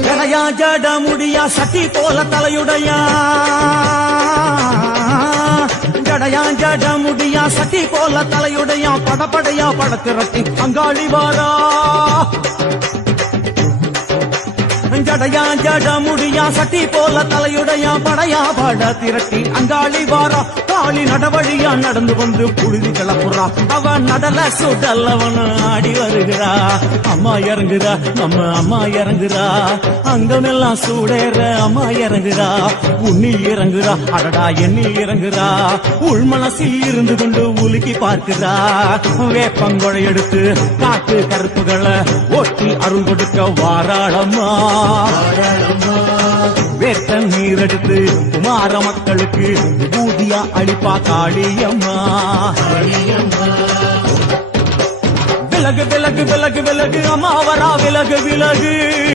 ஜடையா ஜட முடியா சட்டி போல தலையுடையா ஜடையா ஜட முடியா சட்டி போல தலையுடையா படப்படையா படத்திரட்டி அங்காளி வாரா ஜடையா ஜட முடியா சட்டி போல தலையுடையா படையா பட திரட்டி அங்காளி வாரா காளி நடவழியா நடந்து வந்து புழுதி கிளப்புறா அவ நடல சுடல்லவன் ஆடி வருகிறா அம்மா இறங்குறா நம்ம அம்மா இறங்குறா அங்கமெல்லாம் சூடேற அம்மா இறங்குறா உன்னி இறங்குறா அடடா எண்ணி இறங்குறா உள் மனசில் இருந்து கொண்டு உலுக்கி பார்க்கிறா வேப்பங்கொழை எடுத்து காட்டு கருப்புகளை ஓட்டி அருள் கொடுக்க வாராளம்மா வேட்ட நீர் எடுத்து குமார மக்களுக்கு பூதியா அளிப்பா காளியம்மா விலகு விலகு விலகு விலகு அம்மா வரா விலகு விலகு